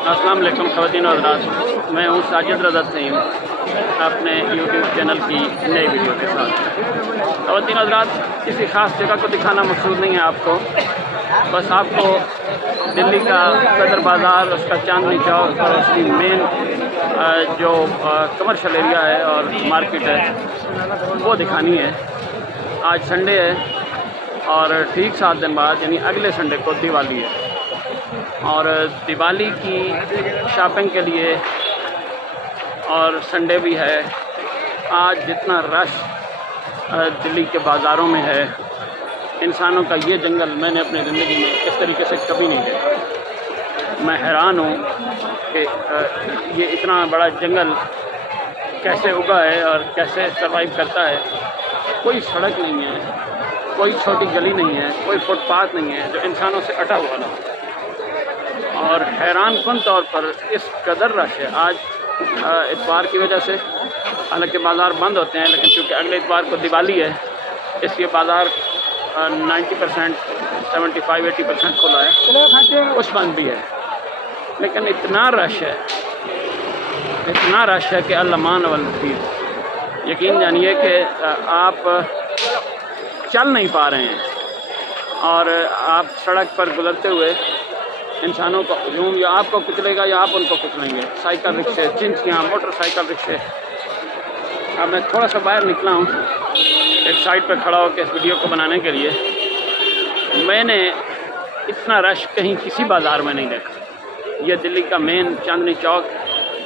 अस्सलाम वालेकुम ख़वातीन और हज़रात, मैं हूँ साजिद रज़ा सईद अपने यूट्यूब चैनल की नई वीडियो के साथ। ख़वातीन और हज़रात, किसी ख़ास जगह को दिखाना मकसूद नहीं है आपको, बस आपको दिल्ली का सदर बाज़ार, उसका चांदनी चौक और उसकी मेन जो कमर्शियल एरिया है और मार्केट है वो दिखानी है। आज संडे है और ठीक 7 दिन बाद यानी अगले संडे को दिवाली है और दिवाली की शॉपिंग के लिए और संडे भी है। आज जितना रश दिल्ली के बाज़ारों में है, इंसानों का ये जंगल मैंने अपनी ज़िंदगी में इस तरीके से कभी नहीं देखा। मैं हैरान हूँ कि ये इतना बड़ा जंगल कैसे उगा है और कैसे सर्वाइव करता है। कोई सड़क नहीं है, कोई छोटी गली नहीं है, कोई फुटपाथ नहीं है जो इंसानों से अटा हुआ ना हो। और हैरान कन तौर पर इस कदर रश है आज इतवार की वजह से। हालांकि बाज़ार बंद होते हैं, लेकिन चूँकि अगले इतवार को दिवाली है इसलिए बाज़ार 90% 75-80% खुला है, कुछ बंद भी है। लेकिन इतना रश है कि अल्लाह मान वल नसीर। यकीन जानिए कि आप चल नहीं पा रहे हैं और आप सड़क पर गुजरते हुए इंसानों का हजूम या आपको कुचलेगा या आप उनको कुचलेंगे। साइकिल रिक्शे, चिंचियाँ, मोटरसाइकिल रिक्शे। अब मैं थोड़ा सा बाहर निकला हूँ एक साइड पर खड़ा होकर इस वीडियो को बनाने के लिए। मैंने इतना रश कहीं किसी बाज़ार में नहीं देखा। यह दिल्ली का मेन चांदनी चौक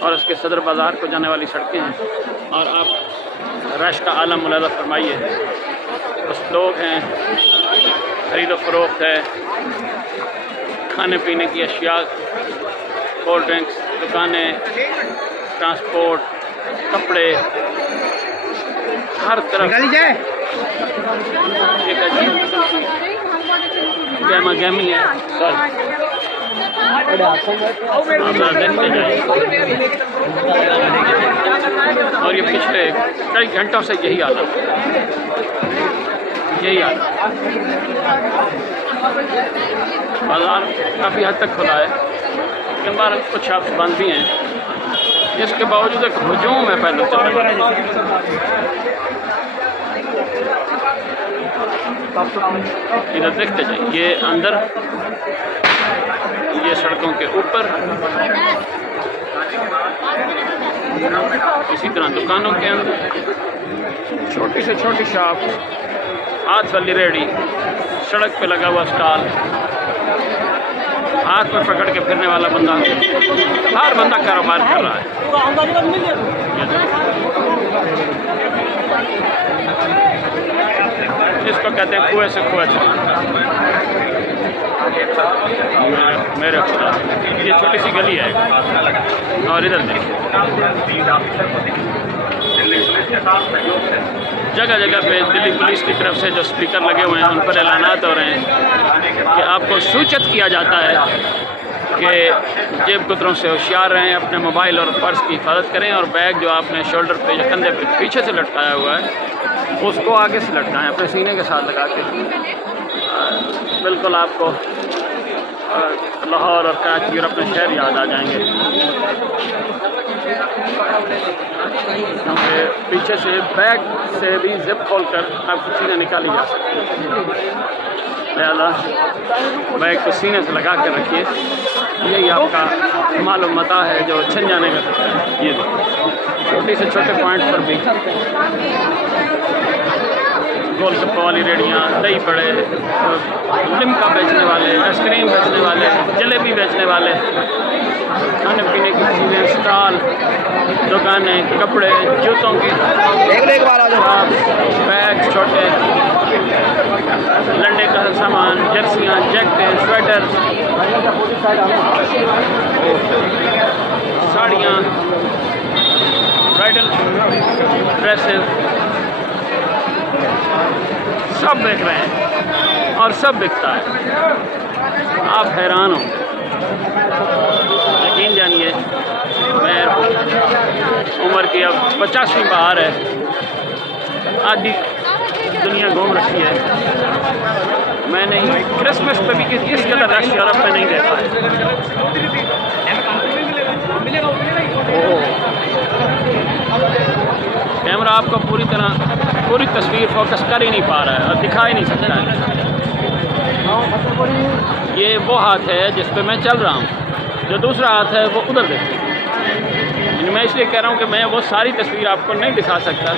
और उसके सदर बाज़ार को जाने वाली सड़कें हैं और आप रश का आलम मुलाज़ा फरमाइए। कुछ लोग हैं, खरीद व फरोख्त है, खाने पीने की अशिया, कोल्ड ड्रिंक्स, दुकानें, ट्रांसपोर्ट, कपड़े, हर तरफ एक अजीब गहमा गहमी है। सर देखते जाए और ये पिछले कई घंटों से यही हालत है। बाज़ार काफ़ी हद तक खुला है, लेकिन बार कुछ शॉप्स बंद भी हैं। इसके बावजूद एक हजूम है पैदल चलने वाला। इधर देखते जाइए, ये अंदर, ये सड़कों के ऊपर, इसी तरह दुकानों के अंदर छोटी से छोटी शॉप, हाथ वाली रेहड़ी, सड़क पे लगा हुआ स्टॉल, हाथ में पकड़ के फिरने वाला बंदा, हर बंदा कारोबार कर रहा है। इसको कहते हैं कुएं से कुएं चलना। मेरे खुदा, ये छोटी सी गली है और इधर देखिए जगह जगह पे दिल्ली पुलिस की तरफ से जो स्पीकर लगे हुए हैं उन पर ऐलानात हो रहे हैं कि आपको सूचित किया जाता है कि जेब कतरों से होशियार रहें, अपने मोबाइल और पर्स की हिफाजत करें और बैग जो आपने शोल्डर पे या कंधे पे पीछे से लटकाया हुआ है उसको आगे से लटकाएं, अपने सीने के साथ लगा के। बिल्कुल आपको लाहौर और कराची और अपने शहर याद आ जाएंगे, क्योंकि पीछे से बैग से भी जिप खोलकर आपकी चीज़ें निकाली जा सकती हैं। लिहाजा बैग को सीने से लगा कर रखिए, यही आपका मालूम मता है जो छिन जाने का सकता है। ये छोटे से छोटे पॉइंट पर भी गोलगप्पा वाली रेडियाँ, दही बड़े, लिमका बेचने वाले, आइसक्रीम बेचने वाले, जलेबी बेचने वाले, खाने पीने की चीज़ें, स्टॉल, दुकानें, कपड़े, जूतों की शॉप, बैग, छोटे लंडे का सामान, जर्सियाँ, जैकेटें, स्वेटर, साड़ियाँ, ब्राइडल ड्रेसेस, सब बेच रहे हैं और सब बिकता है। आप हैरान हो, यकीन जानिए। मैं उम्र की अब 50वीं बार है, आधी दुनिया घूम रखी है। मैंने क्रिसमस पे भी इस कदर रश यूरोप में नहीं देखा है। पूरी तस्वीर फोकस कर ही नहीं पा रहा है और दिखा ही नहीं सकता है। ये वो हाथ है जिस पे मैं चल रहा हूँ, जो दूसरा हाथ है वो उधर देखिए। मैं इसलिए कह रहा हूँ कि मैं वो सारी तस्वीर आपको नहीं दिखा सकता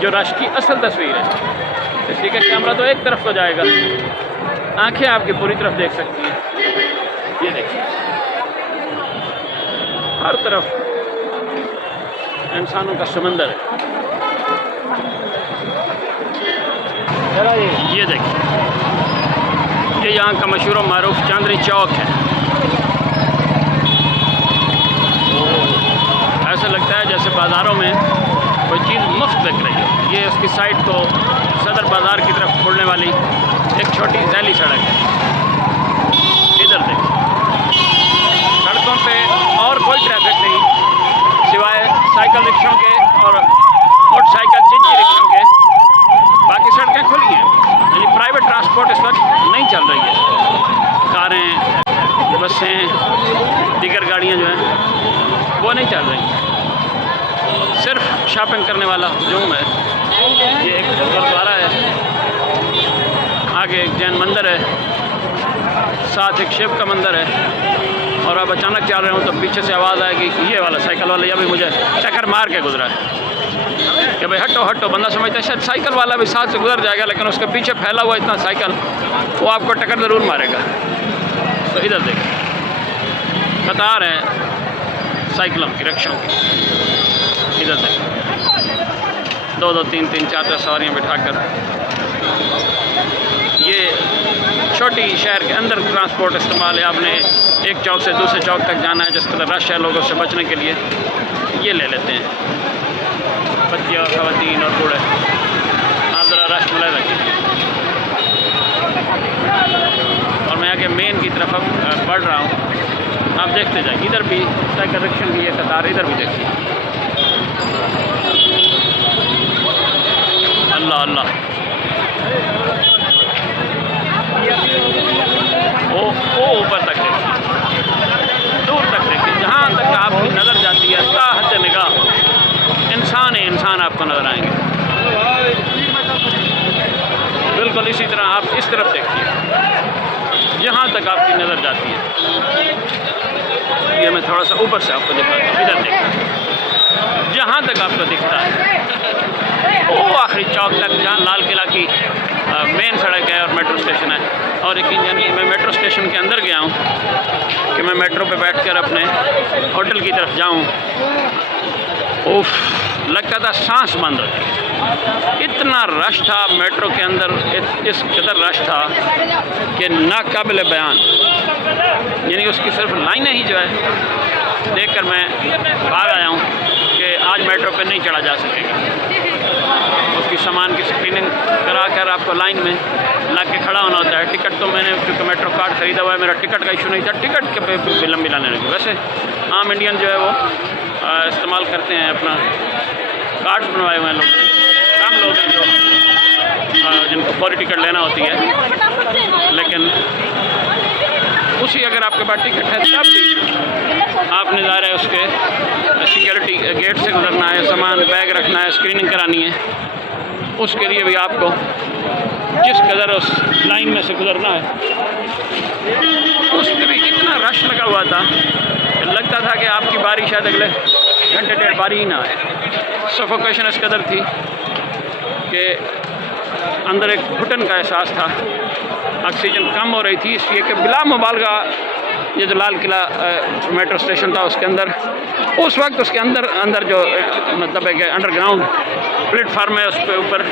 जो रश की असल तस्वीर है, इसलिए कि कैमरा तो एक तरफ को जाएगा, आंखें आपकी पूरी तरफ देख सकती हैं। ये देखिए हर तरफ इंसानों का समंदर है। ये देखिए ये यहाँ का मशहूर मारूफ चांदनी चौक है। ऐसा लगता है जैसे बाज़ारों में कोई चीज़ मुफ्त बिक रही है। ये उसकी साइड को सदर बाज़ार की तरफ खुलने वाली एक छोटी जैली सड़क है। इधर देखिए सड़कों पे और कोई ट्रैफिक नहीं सिवाय साइकिल रिक्शों के और मोटरसाइकिल चिंची रिक्शों के। बाकी सड़कें खुली हैं, यानी प्राइवेट ट्रांसपोर्ट इस वक्त नहीं चल रही है। कारें, बसें, दीगर गाड़ियाँ जो हैं वो नहीं चल रही। सिर्फ शॉपिंग करने वाला हजूम है। ये एक गुरुद्वारा है, आगे एक जैन मंदिर है, साथ एक शिव का मंदिर है। और अब अचानक चल रहे हो तो पीछे से आवाज़ आएगी कि ये वाला साइकिल वाला ये भी मुझे टक्कर मार के गुजरा है कि भाई हटो हटो। बंदा समझता है शायद साइकिल वाला भी साथ से गुजर जाएगा, लेकिन उसके पीछे फैला हुआ इतना साइकिल वो आपको टक्कर ज़रूर मारेगा। तो इधर देखिए कतार है साइकिलों की, रिक्शों की। इधर देखिए दो दो तीन तीन चार चार सवारियाँ बिठाकर ये छोटी शहर के अंदर ट्रांसपोर्ट इस्तेमाल है। आपने एक चौक से दूसरे चौक तक जाना है जिस कदर रश है, लोगों से बचने के लिए ये ले लेते हैं। बच्चे और ख़वातीन और बूढ़े आप ज़रा रश मिला रखिए। और मैं आगे मेन की तरफ अब बढ़ रहा हूँ, आप देखते जाए। इधर भी साइकिल रिक्शा की है कतार, इधर भी देखिए। अल्लाह अल्लाह वो ऊपर तक देखिए, दूर तक देखिए, जहाँ तक आपकी नज़र जाती है ताहत निगाह इंसान ही इंसान आपको नज़र आएंगे। बिल्कुल इसी तरह आप इस तरफ देखिए, जहाँ तक आपकी नज़र जाती है। ये मैं थोड़ा सा ऊपर से आपको दिखाता हूँ। इधर देखिए जहाँ तक आपको दिखता है वो आखिरी चौक तक जहाँ लाल किला की मेन सड़क है और मेट्रो स्टेशन है। और यकीन जानिए मैं मेट्रो स्टेशन के अंदर गया हूँ कि मैं मेट्रो पे बैठकर अपने होटल की तरफ जाऊँ। उफ, लगता था सांस बंद हो गई, इतना रश था मेट्रो के अंदर, इस कदर रश था कि नाकाबिल बयान। यानी उसकी सिर्फ लाइनें ही जो है देखकर मैं भाग आया हूँ कि आज मेट्रो पे नहीं चढ़ा जा सकेगा। उसकी सामान की स्क्रीनिंग करा कर आपको लाइन में लग के खड़ा होना होता है। टिकट तो मैंने क्योंकि मेट्रो कार्ड ख़रीदा हुआ है, मेरा टिकट का इशू नहीं था, टिकट के पे लंबी लाने लगी। वैसे आम इंडियन जो है वो इस्तेमाल करते हैं, अपना कार्ड बनवाए हुए हैं लोग, कम लोग हैं जो जिनको फौरी टिकट लेना होती है। लेकिन उसी अगर आपके पास टिकट है तब भी आपने ज़ाहिर है उसके सिक्योरिटी गेट से गुजरना है, सामान बैग रखना है, स्क्रीनिंग करानी है। उसके लिए भी आपको जिस कदर उस लाइन में से गुजरना है, उस पर भी इतना रश लगा हुआ था कि लगता था कि आपकी बारी शायद अगले घंटे डेढ़ बारी ही ना आए। सफोकेशन इस कदर थी कि अंदर एक घुटन का एहसास था, ऑक्सीजन कम हो रही थी। इसलिए कि बिला मुबालगा ये जो लाल किला मेट्रो स्टेशन था उसके अंदर उस वक्त उसके अंदर जो मतलब है कि अंडरग्राउंड प्लेटफार्म है, उसके ऊपर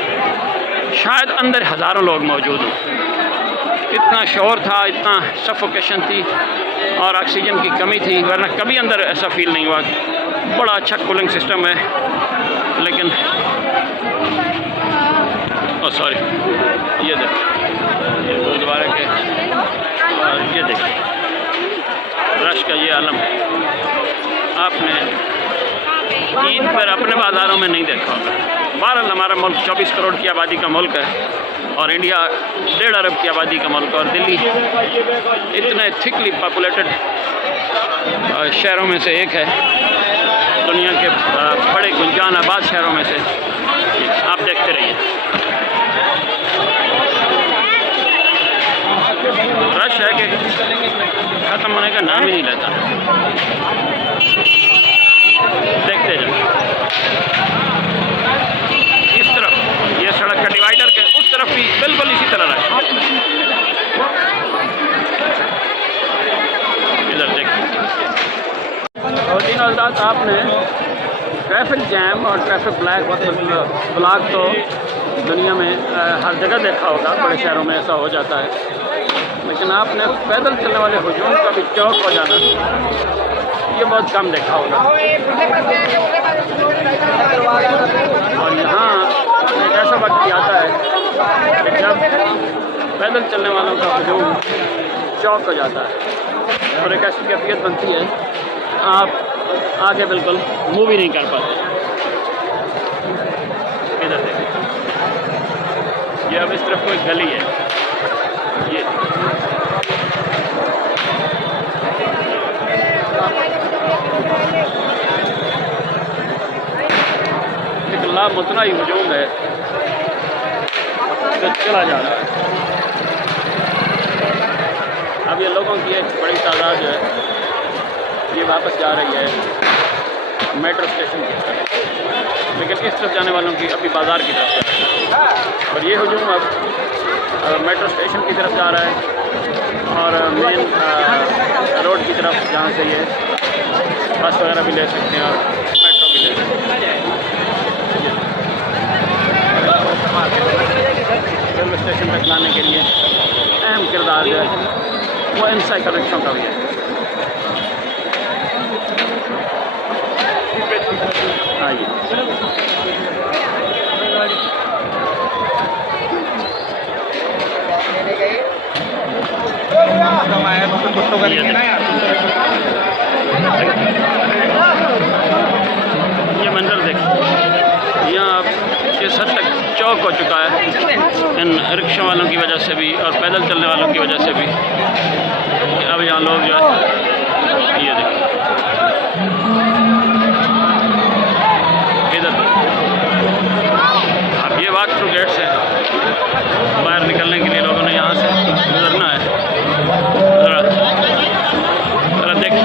शायद अंदर हज़ारों लोग मौजूद हों। इतना शोर था, इतना सफोकेशन थी और ऑक्सीजन की कमी थी, वरना कभी अंदर ऐसा फील नहीं हुआ। बड़ा अच्छा कूलिंग सिस्टम है। लेकिन सॉरी, ये देखिए ये गुरुद्वारे के, और ये देखिए रश का ये आलम है। आपने ईद पर अपने बाज़ारों में नहीं देखा होगा। बहरहाल हमारा मुल्क 24 करोड़ की आबादी का मुल्क है और इंडिया 1.5 अरब की आबादी का मुल्क, और दिल्ली इतने थिकली पॉपुलेटेड शहरों में से एक है, दुनिया के बड़े गुंजान आबाद शहरों में से। आप देखें देखते रहिए। रश है कि ख़त्म होने का नाम ही नहीं लेता। देखते जाए इस तरफ, ये सड़क का डिवाइडर के उस तरफ भी बिल्कुल इसी तरह रश। इधर देखिए। और तीन हज़रात, आपने ट्रैफिक जैम और ट्रैफिक ब्लॉक तो दुनिया में हर जगह देखा होगा, बड़े शहरों में ऐसा हो जाता है, लेकिन आपने पैदल चलने वाले हुजूम का भी चौक हो जाना ये बहुत कम देखा होगा। और यहाँ एक ऐसा वक्त आता है कि जब पैदल चलने वालों का हुजूम चौक हो जाता है और एक ऐसी कैफियत बनती है आप आगे बिल्कुल मूव ही नहीं कर पाते। इधर देखिए, ये अब इस तरफ कोई गली है, ये एक लामुतनाई हुजूम है तो चला जा रहा है। अब ये लोगों की एक बड़ी तादाद जो है ये वापस जा रही है मेट्रो स्टेशन की तरफ, लेकिन इस तरफ जाने वालों की अभी बाज़ार की तरफ जा रही है। और ये हुजूम अब मेट्रो स्टेशन की तरफ जा रहा है और मेन रोड की तरफ, जहाँ से ये बस वगैरह भी ले सकते हैं और मेट्रो भी ले सकते हैं। रेलवे स्टेशन तक लाने के लिए अहम किरदार जो है वो इन साइकिल रिक्शों का भी है। आइए, ये मंजर देखिए, यहाँ अब इस हद तक चौक हो चुका है इन रिक्शा वालों की वजह से भी और पैदल चलने वालों की वजह से भी। अब यहाँ लोग जो है ये देखिए, इधर अब ये वॉक थ्रू गेट से बाहर निकलने के लिए लोगों ने यहाँ से गुजरना है। ज़रा देखिए,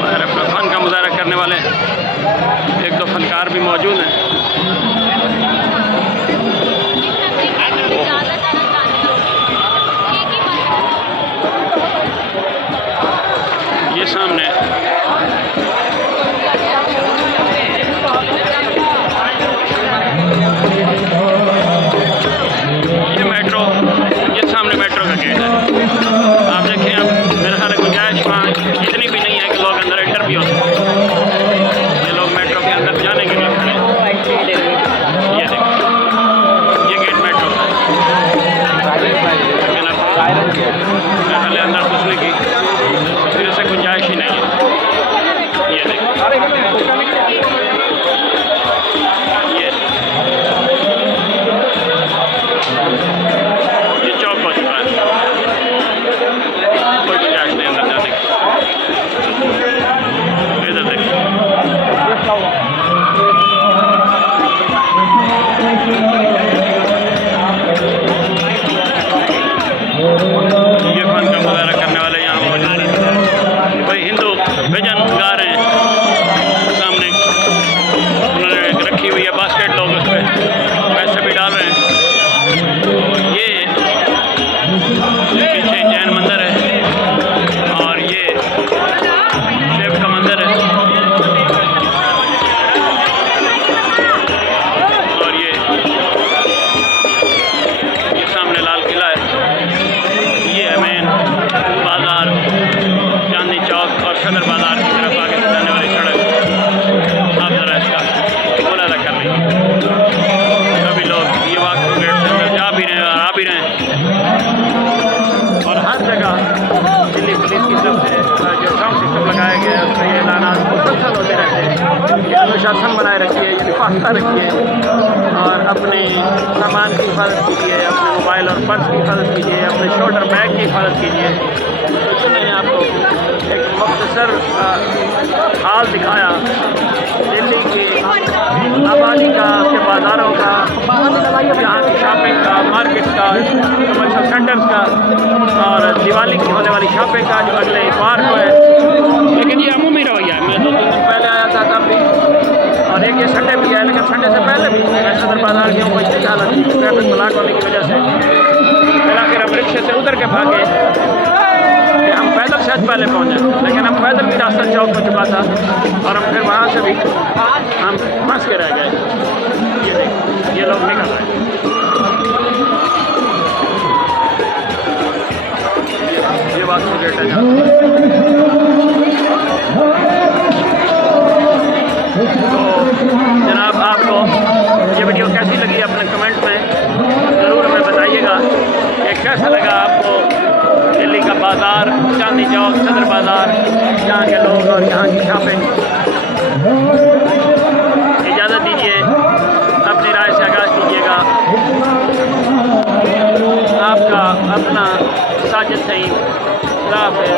बाहर अपना फन का मुजाहरा करने वाले एक दो फनकार भी मौजूद हैं। ये सामने ये मेट्रो, ये सामने मेट्रो का गेट है। आप देखें, अब मेरे ख्याल गुंजाइश वहाँ इतनी भी नहीं है कि लोग अंदर एंटर भी हो सकते। ये लोग मेट्रो के अंदर जाने के लिए खड़े हैं। ये देखिए, ये गेट मेट्रो का है, लेकिन अब पहले अंदर घुसने की फिर से गुंजाइश ही नहीं है। ये देखिए, ये चौक हो चुका है, कोई गुंजाइश नहीं अंदर जाने की। इधर देखिए, ये फन का मुजाहरा करने वाले यहाँ मौजूद हैं। भाई हिंदू भजन गा रहे हैं, सामने उन्होंने रखी हुई है बास्केट, लोग उस पर पैसे भी डाल रहे हैं। ये पीछे जैन मंदिर है और ये शिव का मंदिर है और ये सामने लाल किला है। ये है मेन बाज़ार, चांदनी चौक और सदर बाज़ार की तरफ आगे से जाने वाली सड़क। आप ज़रा इसका मुलाजा कर लीजिए। सभी लोग ये वॉक थ्रू गेट से अंदर जा भी रहे हैं और आ भी रहे हैं। और हर जगह दिल्ली पुलिस की तरफ से जो साउंड सिस्टम लगाया गया है उसमें ये ऐलानात मुसलसल होते रहते हैं कि अनुशासन बनाए रखिए, इत्तेफाक रखिए और अपने सामान की हिफाजत कीजिए, अपने मोबाइल और पर्स की हिफाजत कीजिए, अपने शोल्डर बैग की हिफाजत कीजिए। आपको एक मुख्तसर हाल दिखाया दिल्ली की आबादी का, के बाज़ारों का, यहाँ की शॉपिंग का, मार्केट का, कमर्शियल सेंटर्स का और दिवाली की होने वाली शॉपिंग का जो अगले इतवार को है। लेकिन ये अमूमी रवैया है। मैं 2-3 दिन पहले आया था तब भी, और एक ये संडे भी है, लेकिन संडे से पहले भी सदर बाज़ार की कोई अच्छी हालत थी ट्रैफिक ब्लॉक होने की वजह से। फिर आखिर हम रिक्शे से उतर के भागे कि हम पैदल शायद पहले पहुँचे, लेकिन हम पैदल भी रास्ता चौक हो चुका था और हम फिर वहाँ से भी हम फंस के रह गए। ये देखिए ये लोग निकल रहे हैं। ये बात को गेट है। तो जनाब आपको ये वीडियो कैसी लगी अपने कमेंट में ज़रूर हमें बताइएगा कि कैसा लगा आपको दिल्ली का बाज़ार, चांदनी चौक, सदर बाज़ार, यहाँ के लोग और यहाँ की शॉपिंग। इजाज़त दीजिए, अपनी राय से आगाज़ कीजिएगा। आपका अपना साजिद सईद। अल्लाह हाफ़िज़।